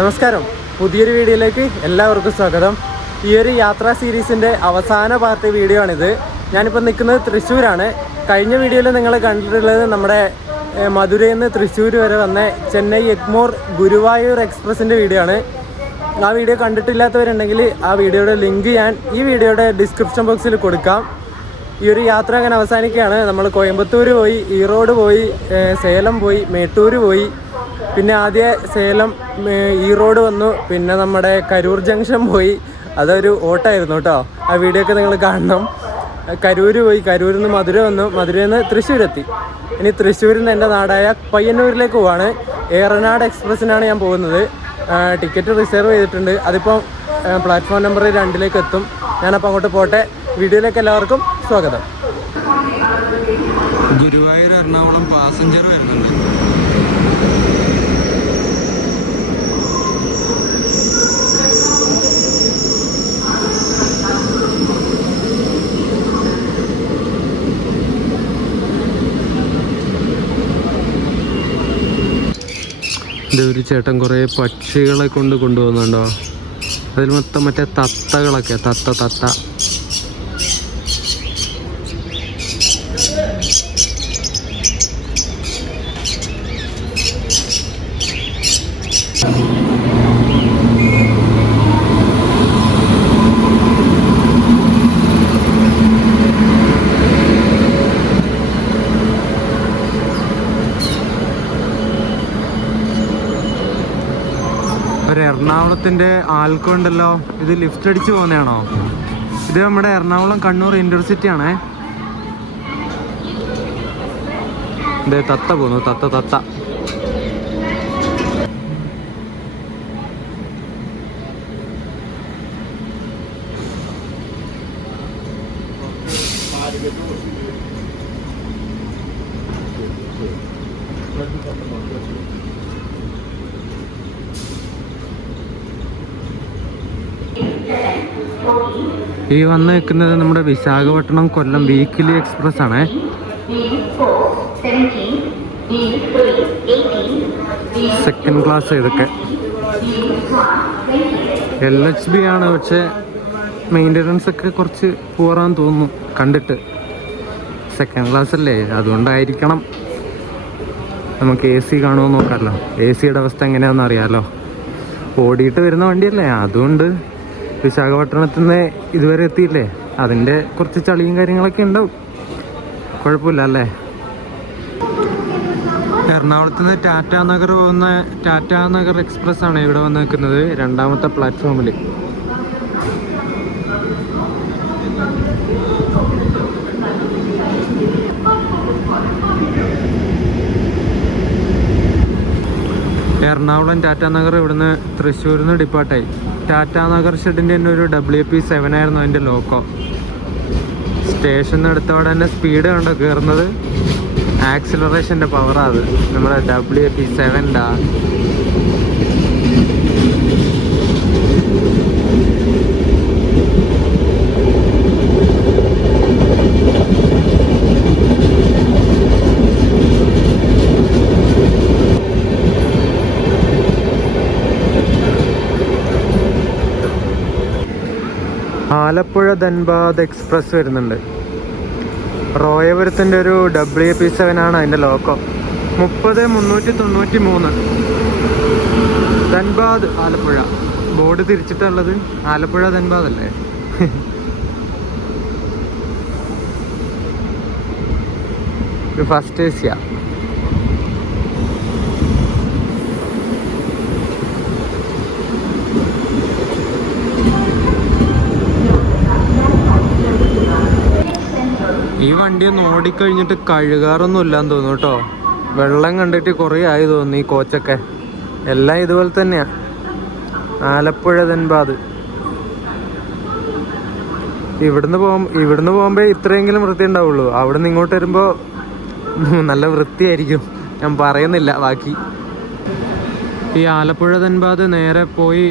നമസ്കാരം, പുതിയൊരു വീഡിയോയിലേക്ക് എല്ലാവർക്കും സ്വാഗതം. ഈ ഒരു യാത്രാ സീരീസിൻ്റെ അവസാന പാർട്ട് വീഡിയോ ആണിത്. ഞാനിപ്പോൾ നിൽക്കുന്നത് തൃശ്ശൂരാണ്. കഴിഞ്ഞ വീഡിയോയിൽ നിങ്ങൾ കണ്ടിട്ടുള്ളത് നമ്മുടെ മധുരയിൽ നിന്ന് തൃശ്ശൂർ വരെ വന്ന ചെന്നൈ എഗ്മോർ ഗുരുവായൂർ എക്സ്പ്രസിൻ്റെ വീഡിയോ ആണ്. ആ വീഡിയോ കണ്ടിട്ടില്ലാത്തവരുണ്ടെങ്കിൽ ആ വീഡിയോയുടെ ലിങ്ക് ഞാൻ ഈ വീഡിയോയുടെ ഡിസ്ക്രിപ്ഷൻ ബോക്സിൽ കൊടുക്കാം. ഈ ഒരു യാത്ര അങ്ങനെ അവസാനിക്കുകയാണ്. നമ്മൾ കോയമ്പത്തൂർ പോയി, ഈറോഡ് പോയി, സേലം പോയി, മേട്ടൂർ പോയി, പിന്നെ ആദ്യ സേലം ഈറോഡ് വന്നു, പിന്നെ നമ്മുടെ കരൂർ ജംഗ്ഷൻ പോയി. അതൊരു ഓട്ടമായിരുന്നു കേട്ടോ. ആ വീഡിയോ ഒക്കെ നിങ്ങൾ കാണണം. കരൂർ പോയി, കരൂരിൽ നിന്ന് മധുര വന്നു, മധുരയിൽ നിന്ന് തൃശ്ശൂരെത്തി. ഇനി തൃശ്ശൂരിൽ നിന്ന് എൻ്റെ നാടായ പയ്യന്നൂരിലേക്ക് പോവാണ്. ഏറനാട് എക്സ്പ്രസ്സിനാണ് ഞാൻ പോകുന്നത്. ടിക്കറ്റ് റിസർവ് ചെയ്തിട്ടുണ്ട്. അതിപ്പോൾ പ്ലാറ്റ്ഫോം നമ്പർ 2 എത്തും. ഞാനപ്പോൾ അങ്ങോട്ട് പോട്ടെ. വീഡിയോയിലേക്ക് എല്ലാവർക്കും സ്വാഗതം. ഗുരുവായൂർ എറണാകുളം പാസഞ്ചർ വരുന്നുണ്ട്. ഒരു ചേട്ടൻ കുറേ പക്ഷികളെ കൊണ്ടുപോകുന്നുണ്ടോ? അതിൽ മൊത്തം മറ്റേ തത്തകളൊക്കെ, തത്ത എറണാകുളത്തിൻ്റെ ആൾക്കൊണ്ടല്ലോ. ഇത് ലിഫ്റ്റ് അടിച്ച് പോകുന്നതാണോ? ഇത് നമ്മുടെ എറണാകുളം കണ്ണൂർ ഇന്റർസിറ്റി ആണേ. ഇതേ തത്ത പോകുന്നു, തത്ത. ഈ വന്ന് നിൽക്കുന്നത് നമ്മുടെ വിശാഖപട്ടണം കൊല്ലം വീക്കിലി എക്സ്പ്രസ് ആണേ. സെക്കൻഡ് ക്ലാസ് ഇതൊക്കെ LHB ആണ്. പക്ഷെ മെയിൻ്റനൻസ് ഒക്കെ കുറച്ച് പോറാന്ന് തോന്നുന്നു കണ്ടിട്ട്. സെക്കൻഡ് ക്ലാസ് അല്ലേ, അതുകൊണ്ടായിരിക്കണം. നമുക്ക് AC കാണുമോ നോക്കാമല്ലോ. AC-യുടെ അവസ്ഥ എങ്ങനെയാണെന്ന് അറിയാമല്ലോ. ഓടിയിട്ട് വരുന്ന വണ്ടിയല്ലേ, അതുകൊണ്ട് വിശാഖപട്ടണത്തിൽ നിന്ന് ഇതുവരെ എത്തിയില്ലേ, അതിൻ്റെ കുറച്ച് ചളിയും കാര്യങ്ങളൊക്കെ ഉണ്ടാവും. കുഴപ്പമില്ല അല്ലേ. എറണാകുളത്ത് നിന്ന് ടാറ്റാനഗർ പോകുന്ന ടാറ്റാനഗർ എക്സ്പ്രസ് ആണ് ഇവിടെ വന്ന് നിൽക്കുന്നത്, 2ാമത്തെ പ്ലാറ്റ്ഫോമിൽ. എറണാകുളം ടാറ്റാനഗർ ഇവിടുന്ന് തൃശ്ശൂരിൽ നിന്ന് ഡിപ്പാർട്ടായി. ടാറ്റാനഗർ ഷെഡിൻ്റെ തന്നെ ഒരു WP7 ആയിരുന്നു അതിൻ്റെ ലോക്കോ. സ്റ്റേഷന് അടുത്തവിടെ തന്നെ സ്പീഡ് കണ്ടോ കയറുന്നത്. ആക്സിലറേഷൻ്റെ പവറാണ് അത്, നമ്മുടെ WP7. ആലപ്പുഴ ധൻബാദ് എക്സ്പ്രസ് വരുന്നുണ്ട്. റോയപുരത്തിൻ്റെ ഒരു WP7 ആണ് അതിൻ്റെ ലോക്കോ. 30393 ധൻബാദ് ആലപ്പുഴ. ബോർഡ് തിരിച്ചിട്ടുള്ളത് ആലപ്പുഴ ധൻബാദ് അല്ലേ. ഇത് ഫസ്റ്റ് AC. ഈ വണ്ടി ഒന്ന് ഓടിക്കഴിഞ്ഞിട്ട് കഴുകാറൊന്നും ഇല്ലാന്ന് തോന്നുന്നു കേട്ടോ. വെള്ളം കണ്ടിട്ട് കുറേ ആയി തോന്നുന്നു ഈ കോച്ചൊക്കെ. എല്ലാം ഇതുപോലെ തന്നെയാണ്. ആലപ്പുഴ ധൻബാദ്. ഇവിടുന്ന് പോകുമ്പോൾ ഇത്രയെങ്കിലും വൃത്തി ഉണ്ടാവുള്ളൂ. അവിടെ നിന്ന് ഇങ്ങോട്ട് വരുമ്പോൾ നല്ല വൃത്തിയായിരിക്കും. ഞാൻ പറയുന്നില്ല ബാക്കി. ഈ ആലപ്പുഴ ധൻബാദ് നേരെ പോയി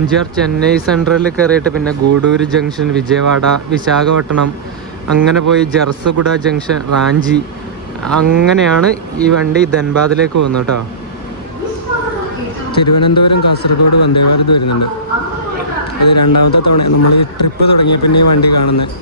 MGR ചെന്നൈ സെൻട്രലിൽ കയറിയിട്ട് പിന്നെ ഗൂഡൂര് ജംഗ്ഷൻ, വിജയവാഡ, വിശാഖപട്ടണം, അങ്ങനെ പോയി ജർസുഗുഡ ജംഗ്ഷൻ, റാഞ്ചി, അങ്ങനെയാണ് ഈ വണ്ടി ധൻബാദിലേക്ക് പോകുന്നത് കേട്ടോ. തിരുവനന്തപുരം കാസർഗോഡ് വന്ദേ ഭാരത് വരുന്നുണ്ട്. ഇത് രണ്ടാമത്തെ തവണ നമ്മൾ ട്രിപ്പ് തുടങ്ങിയ പിന്നെ ഈ വണ്ടി കാണുന്നത്.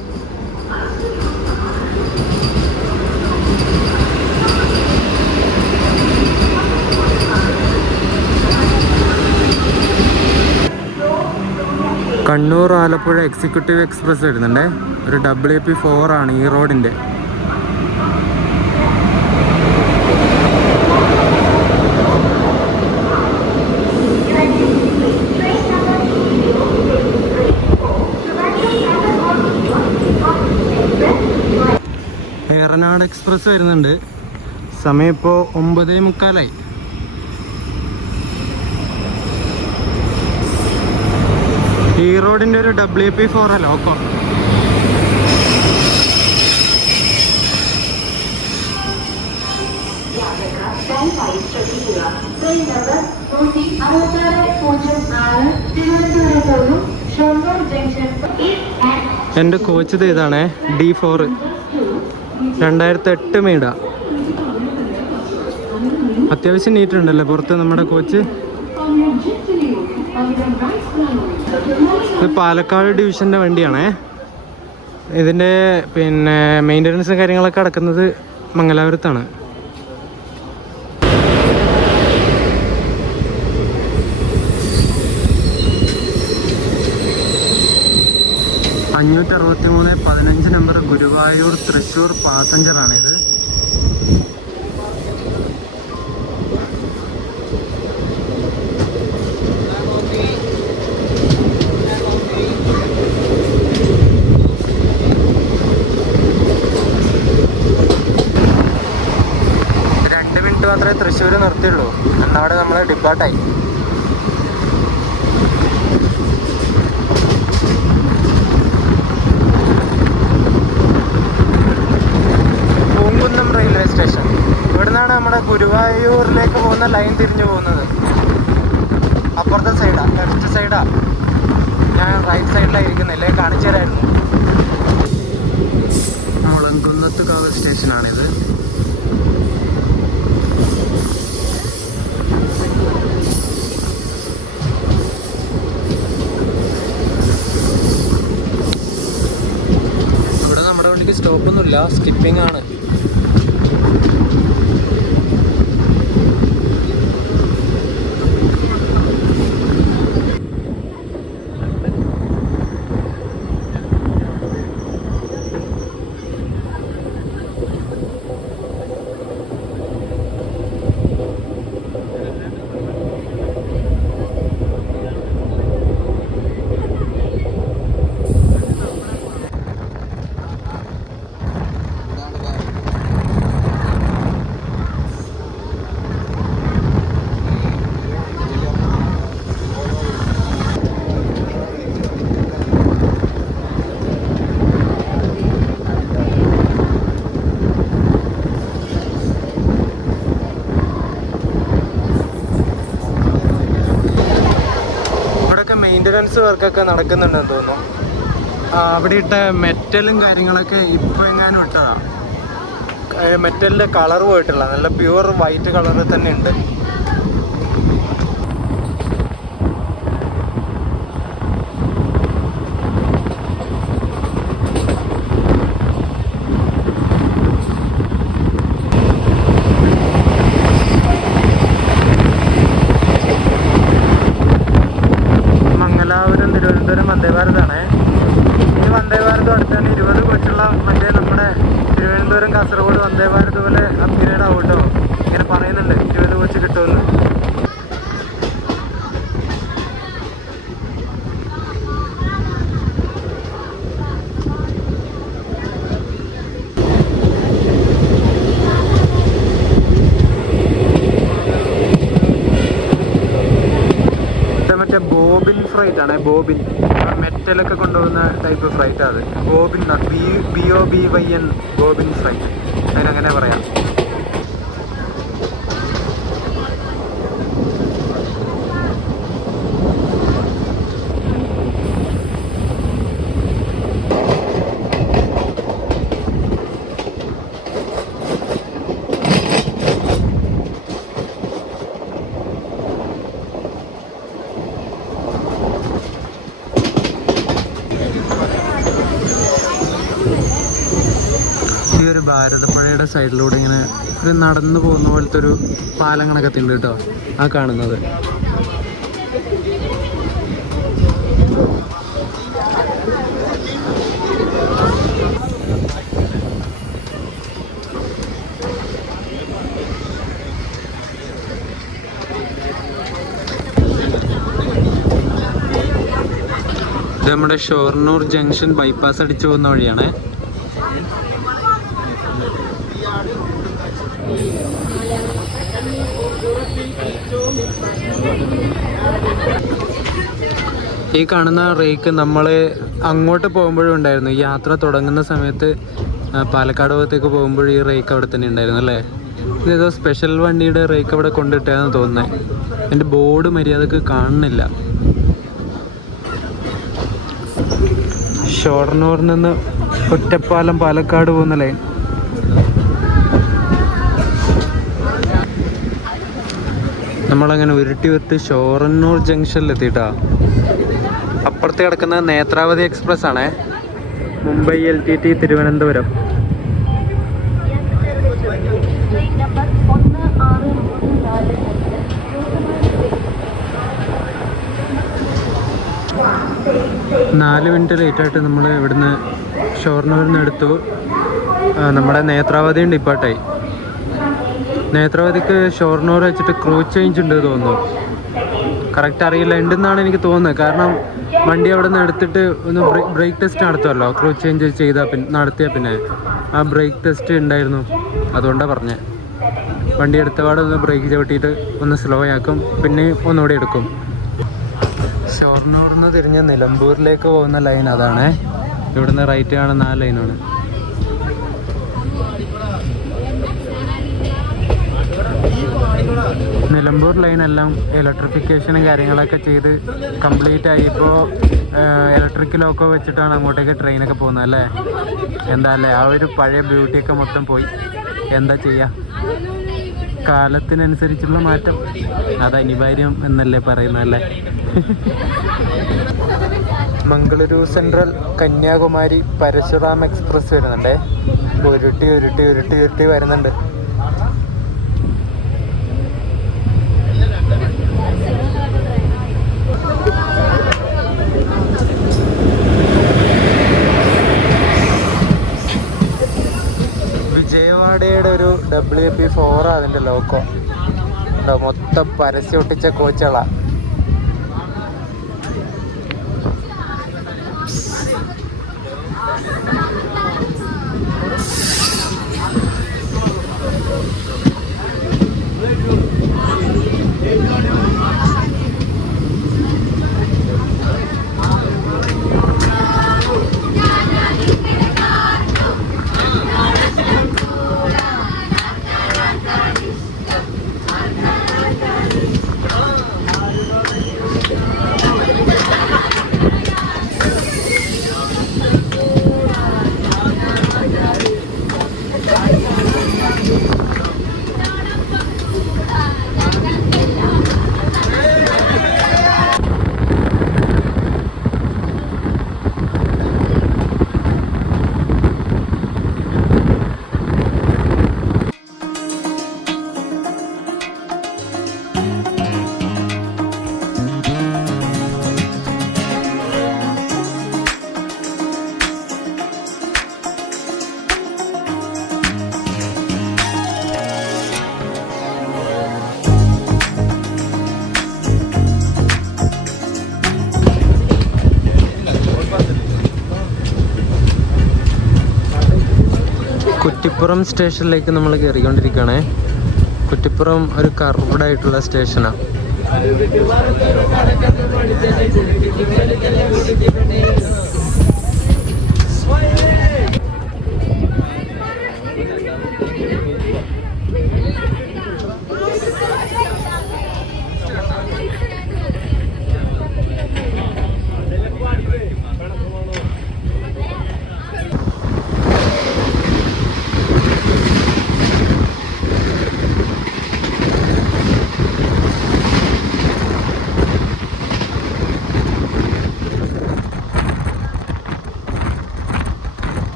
കണ്ണൂർ ആലപ്പുഴ എക്സിക്യൂട്ടീവ് എക്സ്പ്രസ് വരുന്നുണ്ട്. ഒരു WP4 ആണ് ഈ റോഡിൻ്റെ. ഏറനാട് എക്സ്പ്രസ് വരുന്നുണ്ട്. സമയം ഇപ്പോൾ 9:45. ഈ റോഡിൻ്റെ ഒരു WP4 ലോക്കോ. എൻ്റെ കോച്ച് ഇതാണേ, D4 2008 മേഡ. അത്യാവശ്യം നീറ്റുണ്ടല്ലേ പുറത്ത് നമ്മുടെ കോച്ച്. ഇത് പാലക്കാട് ഡിവിഷൻ്റെ വണ്ടിയാണേ. ഇതിൻ്റെ പിന്നെ മെയിൻ്റനൻസും കാര്യങ്ങളൊക്കെ നടക്കുന്നത് മംഗലാപുരത്താണ്. (563) നമ്പർ ഗുരുവായൂർ തൃശ്ശൂർ പാസഞ്ചറാണിത്. മാത്രമേ തൃശ്ശൂർ നിർത്തിയുള്ളൂ. എന്നവിടെ നമ്മൾ ഡിപ്പാർട്ടായി. Poonkunnam railway station. ഇവിടുന്നാണ് നമ്മുടെ ഗുരുവായൂരിലേക്ക് പോകുന്ന ലൈൻ തിരിഞ്ഞു പോകുന്നത്. അപ്പുറത്തെ സൈഡാ, ലെഫ്റ്റ് സൈഡാ. ഞാൻ റൈറ്റ് സൈഡിലായിരിക്കുന്നില്ലേ, കാണിച്ചു തരായിരുന്നു. മുളങ്കുന്നത്തുകാവ് സ്റ്റേഷനാണിത്. സ്റ്റോപ്പൊന്നുമില്ല, സ്കിപ്പിംഗ് ആണ്. മെയിൻ്റനൻസ് വർക്കൊക്കെ നടക്കുന്നുണ്ടെന്ന് തോന്നുന്നു. അവിടെ ഇട്ട മെറ്റലും കാര്യങ്ങളൊക്കെ ഇപ്പോൾ എങ്ങാനും ഇട്ടതാണ്. മെറ്റലിൻ്റെ കളർ പോയിട്ടുള്ള നല്ല പ്യുവർ വൈറ്റ് കളറിൽ തന്നെ ഉണ്ട്. തിരുവനന്തപുരം വന്ദേ ഭാരതാണ്. ഈ വന്ദേ ഭാരത് അടുത്താണ് 20 കോച്ചുള്ള മറ്റേ നമ്മുടെ തിരുവനന്തപുരം കാസർഗോഡ് വന്ദേ ഭാരത് പോലെ അപ്ഗ്രേഡ് ആവും കേട്ടോ. ഇങ്ങനെ പറയുന്നുണ്ട് 20 കോച്ച് കിട്ടുമെന്ന്. മറ്റേ ബോബിൻ ഫ്രൈറ്റ് ആണ്. ബോബിൻ മെറ്റലൊക്കെ കൊണ്ടുപോകുന്ന ടൈപ്പ് ഫ്രൈറ്റ്. അത് ബോബിൻ, BOBYN, ബോബിൻ ഫ്രൈറ്റ്, അതിനങ്ങനെ പറയാം. ഒരു ഭാരതപ്പുഴയുടെ സൈഡിലൂടെ ഇങ്ങനെ ഒരു നടന്നു പോകുന്ന പോലത്തെ ഒരു പാലം കണക്കത്തി ഉണ്ട് കേട്ടോ ആ കാണുന്നത്. ഇത് നമ്മുടെ ഷൊർണൂർ ജംഗ്ഷൻ ബൈപ്പാസ് അടിച്ചു പോകുന്ന വഴിയാണ്. ഈ കാണുന്ന റേക്ക് നമ്മൾ അങ്ങോട്ട് പോകുമ്പോഴും ഉണ്ടായിരുന്നു. യാത്ര തുടങ്ങുന്ന സമയത്ത് പാലക്കാട് ഭാഗത്തേക്ക് പോകുമ്പോഴും ഈ റേക്ക് അവിടെ തന്നെ ഉണ്ടായിരുന്നു അല്ലേ. ഇതേതോ സ്പെഷ്യൽ വണ്ടിയുടെ റേക്ക് അവിടെ കൊണ്ടിട്ടാന്ന് തോന്നുന്നത്. എൻ്റെ ബോർഡ് മര്യാദക്ക് കാണുന്നില്ല. ഷൊർണൂറിൽ നിന്ന് ഒറ്റപ്പാലം പാലക്കാട് പോകുന്ന ലൈൻ. നമ്മളങ്ങനെ ഉരുട്ടി ഷൊർണൂർ ജംഗ്ഷനിലെത്തിയിട്ടാ. അപ്പുറത്ത് കിടക്കുന്നത് നേത്രാവതി എക്സ്പ്രസ് ആണേ, മുംബൈ LTT തിരുവനന്തപുരം. നാല് മിനിറ്റ് ലേറ്റായിട്ട് നമ്മൾ ഇവിടുന്ന് ഷൊർണൂരിൽ നിന്ന് എടുത്തു. നമ്മുടെ നേത്രാവതിയും ഡിപ്പാർട്ടായി. നേത്രാവതിക്ക് ഷൊർണൂർ വെച്ചിട്ട് ക്രൂസ് ചേഞ്ച് ഉണ്ട് തോന്നുന്നു. കറക്റ്റ് അറിയില്ല, ഉണ്ടെന്നാണ് എനിക്ക് തോന്നുന്നത്. കാരണം വണ്ടി അവിടെ നിന്ന് എടുത്തിട്ട് ഒന്ന് ബ്രേക്ക് ടെസ്റ്റ് നടത്തുമല്ലോ, ക്രൂസ് ചേഞ്ച് നടത്തിയ പിന്നെ ആ ബ്രേക്ക് ടെസ്റ്റ് ഉണ്ടായിരുന്നു. അതുകൊണ്ടാണ് പറഞ്ഞത്. വണ്ടി എടുത്തപാടെ ഒന്ന് ബ്രേക്ക് ചവിട്ടിയിട്ട് ഒന്ന് സ്ലോ ആക്കും, പിന്നെ ഒന്നുകൂടി എടുക്കും. ഷൊർണൂറിൽ നിന്ന് തിരിഞ്ഞ് നിലമ്പൂരിലേക്ക് പോകുന്ന ലൈൻ അതാണ്. ഇവിടുന്ന് റൈറ്റ് കാണുന്ന ആ ലൈനാണ്. നിലമ്പൂർ ലൈനെല്ലാം ഇലക്ട്രിഫിക്കേഷനും കാര്യങ്ങളൊക്കെ ചെയ്ത് കംപ്ലീറ്റ് ആയി. ഇപ്പോൾ ഇലക്ട്രിക് ലോക്കോ വെച്ചിട്ടാണ് അങ്ങോട്ടേക്ക് ട്രെയിനൊക്കെ പോകുന്നത് അല്ലേ. എന്താ അല്ലേ, ആ ഒരു പഴയ ബ്യൂട്ടിയൊക്കെ മൊത്തം പോയി. എന്താ ചെയ്യുക, കാലത്തിനനുസരിച്ചുള്ള മാറ്റം അത് അനിവാര്യം എന്നല്ലേ പറയുന്നതല്ലേ. മംഗളൂരു സെൻട്രൽ കന്യാകുമാരി പരശുറാം എക്സ്പ്രസ് വരുന്നുണ്ടേ. ഉരുട്ടി വരുന്നുണ്ട്. വിജയവാഡയുടെ ഒരു WP4 അതിൻ്റെ ലോക്കോ. മൊത്തം പരസ്യം ഒട്ടിച്ച കോച്ചുകളാണ്. കുറ്റിപ്പുറം സ്റ്റേഷനിലേക്ക് നമ്മൾ കയറിക്കൊണ്ടിരിക്കുകയാണേ. കുറ്റിപ്പുറം ഒരു കർവ്ഡ് ആയിട്ടുള്ള സ്റ്റേഷനാണ്.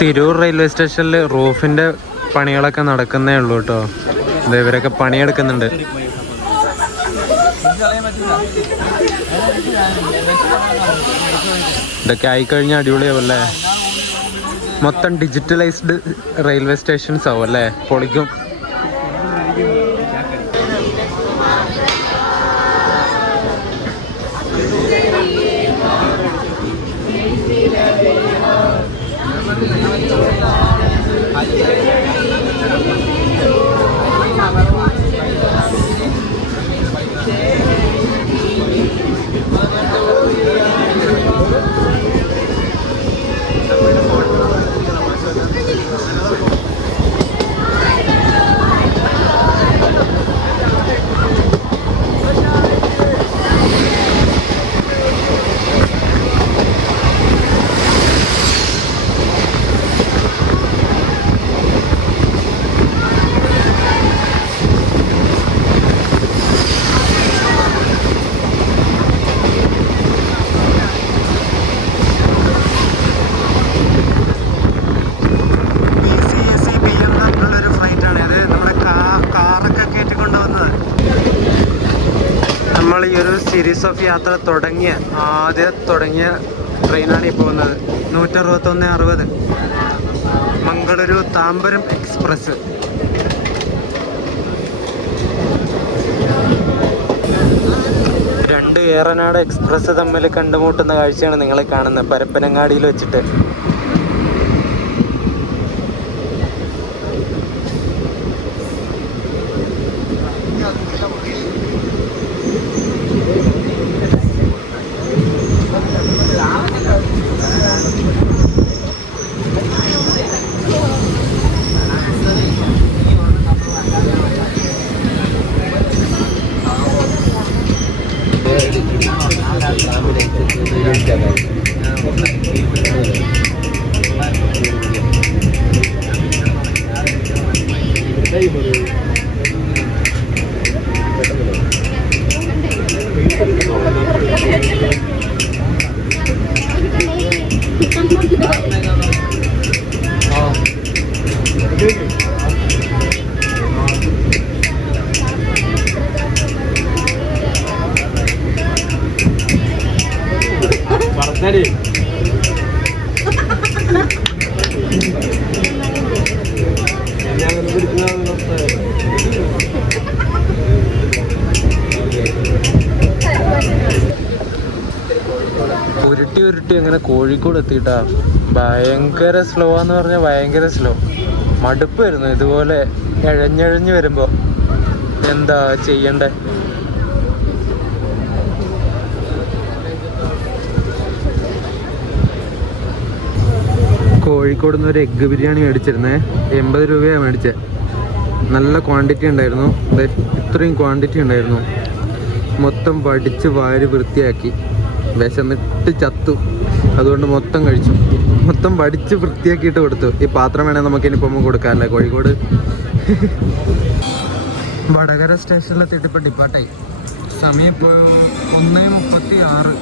തിരൂർ റെയിൽവേ സ്റ്റേഷനിൽ റൂഫിൻ്റെ പണികളൊക്കെ നടക്കുന്നേ ഉള്ളൂ കേട്ടോ. ഇവരൊക്കെ പണിയെടുക്കുന്നുണ്ട്. ഇതൊക്കെ ആയിക്കഴിഞ്ഞാൽ അടിപൊളിയാവല്ലേ. മൊത്തം ഡിജിറ്റലൈസ്ഡ് റെയിൽവേ സ്റ്റേഷൻസ് ആവും അല്ലേ, പൊളിക്കും. നമ്മൾ ഈ ഒരു സീരീസ് ഓഫ് യാത്ര ആദ്യം തുടങ്ങിയ ട്രെയിനാണ് ഈ പോകുന്നത്. 161-60 മംഗളൂരു താമ്പരം എക്സ്പ്രസ്. രണ്ട് ഏറനാട് എക്സ്പ്രസ് തമ്മിൽ കണ്ടുമുട്ടുന്ന കാഴ്ചയാണ് നിങ്ങൾ കാണുന്നത് പരപ്പനങ്ങാടിയിൽ വെച്ചിട്ട്. ഉരുട്ടി അങ്ങനെ കോഴിക്കോട് എത്തിയിട്ടാ. ഭയങ്കര സ്ലോ എന്ന് പറഞ്ഞാൽ ഭയങ്കര സ്ലോ. മടുപ്പ് വരുന്നു ഇതുപോലെ ഇഴഞ്ഞിഴഞ്ഞ് വരുമ്പോ. എന്താ ചെയ്യണ്ടേ? കോഴിക്കോട് നിന്ന് ഒരു എഗ്ഗ് ബിരിയാണി മേടിച്ചിരുന്നേ. 80 രൂപയാണ് മേടിച്ചത്. നല്ല ക്വാണ്ടിറ്റി ഉണ്ടായിരുന്നു. ഇത്രയും ക്വാണ്ടിറ്റി ഉണ്ടായിരുന്നു. മൊത്തം വടിച്ച് വാരി വൃത്തിയാക്കി. വിശന്നിട്ട് ചത്തു. അതുകൊണ്ട് മൊത്തം കഴിച്ചു. മൊത്തം വടിച്ച് വൃത്തിയാക്കിയിട്ട് കൊടുത്തു. ഈ പാത്രം വേണേൽ നമുക്കിനിപ്പം കൊടുക്കാമല്ലേ കോഴിക്കോട്. വടകര സ്റ്റേഷനിലെത്തിയിട്ട് ഇപ്പോൾ ഡിപ്പാർട്ടായി. സമയം ഇപ്പോൾ 1:36.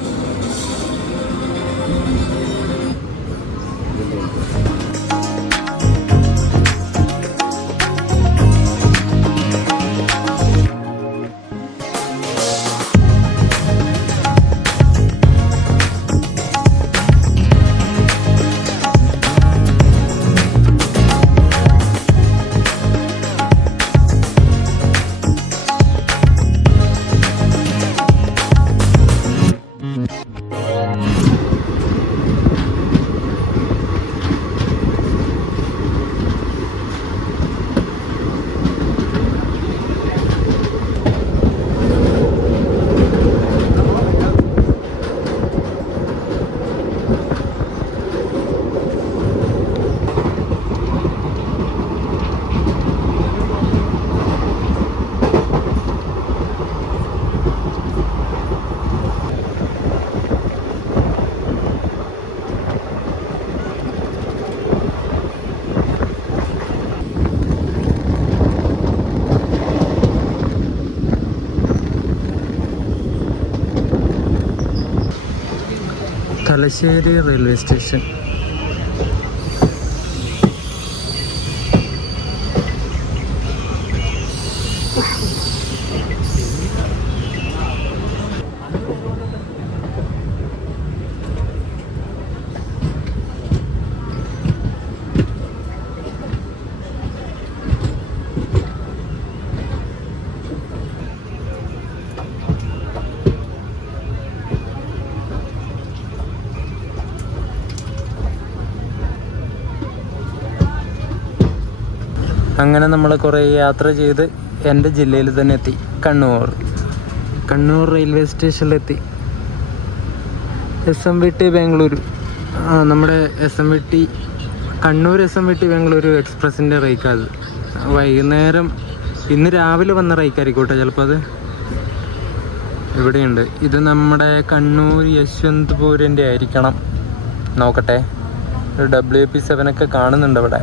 Thalassery railway station. അങ്ങനെ നമ്മൾ കുറേ യാത്ര ചെയ്ത് എൻ്റെ ജില്ലയിൽ തന്നെ എത്തി. കണ്ണൂർ റെയിൽവേ സ്റ്റേഷനിലെത്തി. SMVT ബാംഗ്ലൂരു, നമ്മുടെ SMVT കണ്ണൂർ SMVT ബാംഗ്ലൂരു എക്സ്പ്രസിൻ്റെ റേക്കാത്. വൈകുന്നേരം ഇന്ന് രാവിലെ വന്ന റേക്കായിരിക്കോട്ടെ ചിലപ്പോൾ. അത് ഇവിടെയുണ്ട്. ഇത് നമ്മുടെ കണ്ണൂർ യശ്വന്ത്പൂരിൻ്റെ ആയിരിക്കണം. നോക്കട്ടെ, ഒരു WP7 ഒക്കെ കാണുന്നുണ്ട് ഇവിടെ.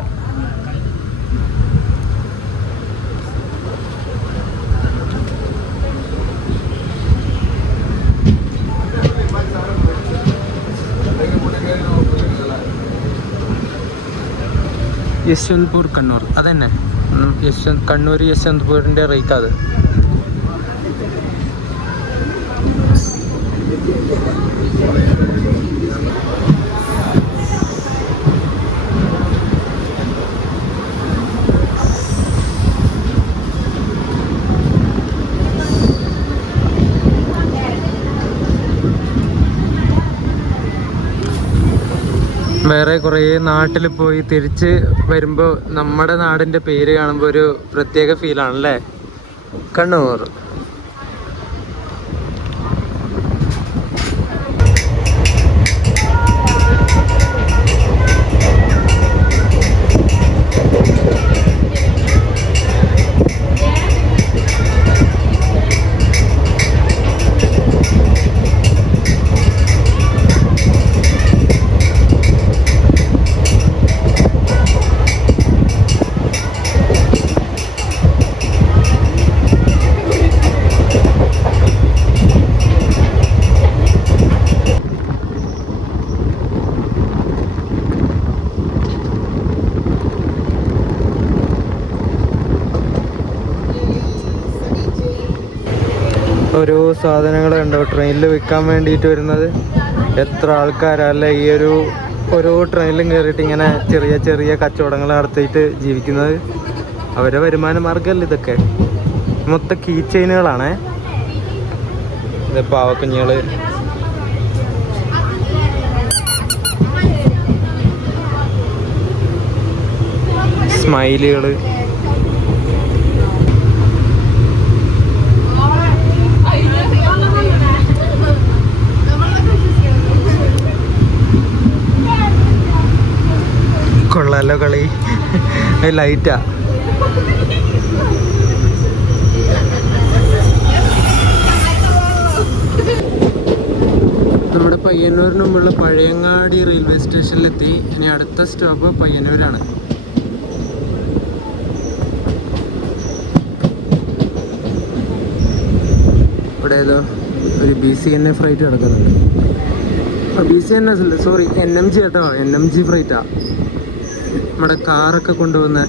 യശ്വന്ത്പൂർ കണ്ണൂർ, അതന്നെ കണ്ണൂർ യശ്വന്ത്പൂരിൻ്റെ റേക്കാത്. വേറെ കുറേ നാട്ടിൽ പോയി തിരിച്ച് വരുമ്പോൾ നമ്മുടെ നാടിൻ്റെ പേര് കാണുമ്പോൾ ഒരു പ്രത്യേക ഫീലാണല്ലേ. കണ്ണൂർ. ഓരോ സാധനങ്ങൾ കണ്ടോ ട്രെയിനിൽ വിൽക്കാൻ വേണ്ടിയിട്ട് വരുന്നത്. എത്ര ആൾക്കാരല്ലേ ഈ ഓരോ ട്രെയിനിലും കയറിയിട്ട് ഇങ്ങനെ ചെറിയ ചെറിയ കച്ചവടങ്ങൾ നടത്തിയിട്ട് ജീവിക്കുന്നത്. അവരെ വരുമാന മാർഗ്ഗമല്ല ഇതൊക്കെ. മൊത്തം കീ ചെയിനുകളാണേ. ഇത് പാവക്കുഞ്ഞുങ്ങൾ, സ്മൈലുകൾ, കൊള്ളാലോ കളി. ലൈറ്റാ. നമ്മുടെ പയ്യന്നൂരിന് മുമ്പുള്ള പഴയങ്ങാടി റെയിൽവേ സ്റ്റേഷനിലെത്തി. ഇനി അടുത്ത സ്റ്റോപ്പ് പയ്യന്നൂരാണ്. ഇവിടെ ഏതോ ഒരു BCNA ഫ്രൈറ്റ് കിടക്കുന്നുണ്ട്. BCNA അല്ല, സോറി, NMG കേട്ടോ. NMG ഫ്രൈറ്റാ. നമ്മുടെ കാറൊക്കെ കൊണ്ടുവന്ന.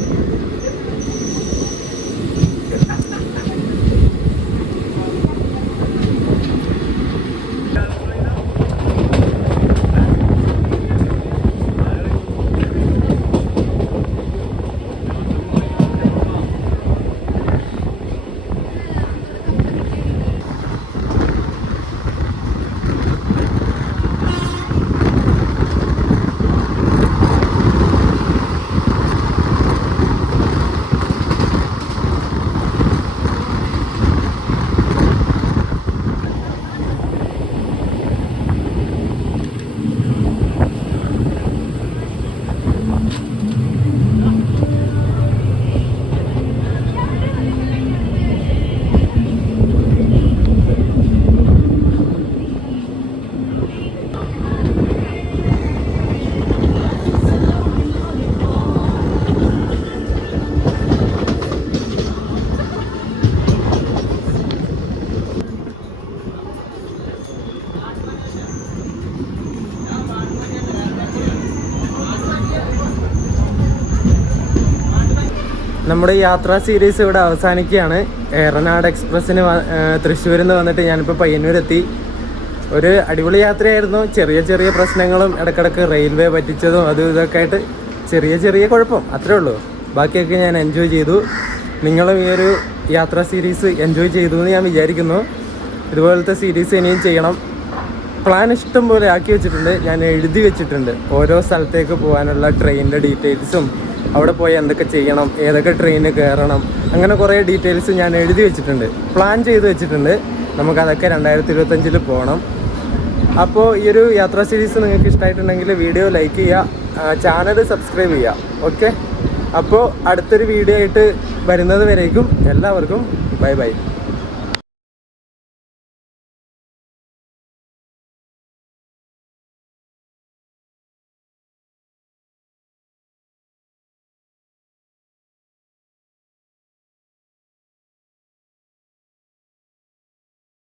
നമ്മുടെ യാത്രാ സീരീസ് ഇവിടെ അവസാനിക്കുകയാണ്. ഏറനാട് എക്സ്പ്രസ്സിന് തൃശ്ശൂരിൽ നിന്ന് വന്നിട്ട് ഞാനിപ്പോൾ പയ്യന്നൂരെത്തി. ഒരു അടിപൊളി യാത്രയായിരുന്നു. ചെറിയ ചെറിയ പ്രശ്നങ്ങളും ഇടയ്ക്കിടയ്ക്ക് റെയിൽവേ പറ്റിച്ചതും അതും ഇതൊക്കെ ആയിട്ട് ചെറിയ ചെറിയ കുഴപ്പം, അത്രേ ഉള്ളൂ. ബാക്കിയൊക്കെ ഞാൻ എൻജോയ് ചെയ്തു. നിങ്ങളും ഈ ഒരു യാത്രാ സീരീസ് എൻജോയ് ചെയ്തു എന്ന് ഞാൻ വിചാരിക്കുന്നു. ഇതുപോലത്തെ സീരീസ് ഇനിയും ചെയ്യണം. പ്ലാൻ ഇഷ്ടം പോലെ ആക്കി വെച്ചിട്ടുണ്ട്. ഞാൻ എഴുതി വെച്ചിട്ടുണ്ട് ഓരോ സ്ഥലത്തേക്ക് പോകാനുള്ള ട്രെയിനിൻ്റെ ഡീറ്റെയിൽസും അവിടെ പോയി എന്തൊക്കെ ചെയ്യണം, ഏതൊക്കെ ട്രെയിനിൽ കയറണം, അങ്ങനെ കുറേ ഡീറ്റെയിൽസ് ഞാൻ എഴുതി വെച്ചിട്ടുണ്ട്, പ്ലാൻ ചെയ്ത് വെച്ചിട്ടുണ്ട്. നമുക്കതൊക്കെ 2025 പോകണം. അപ്പോൾ ഈ ഒരു യാത്രാ സീരീസ് നിങ്ങൾക്ക് ഇഷ്ടമായിട്ടുണ്ടെങ്കിൽ വീഡിയോ ലൈക്ക് ചെയ്യുക, ചാനൽ സബ്സ്ക്രൈബ് ചെയ്യുക. ഓക്കെ, അപ്പോൾ അടുത്തൊരു വീഡിയോ ആയിട്ട് വരുന്നത് വരേക്കും എല്ലാവർക്കും ബൈ ബൈ.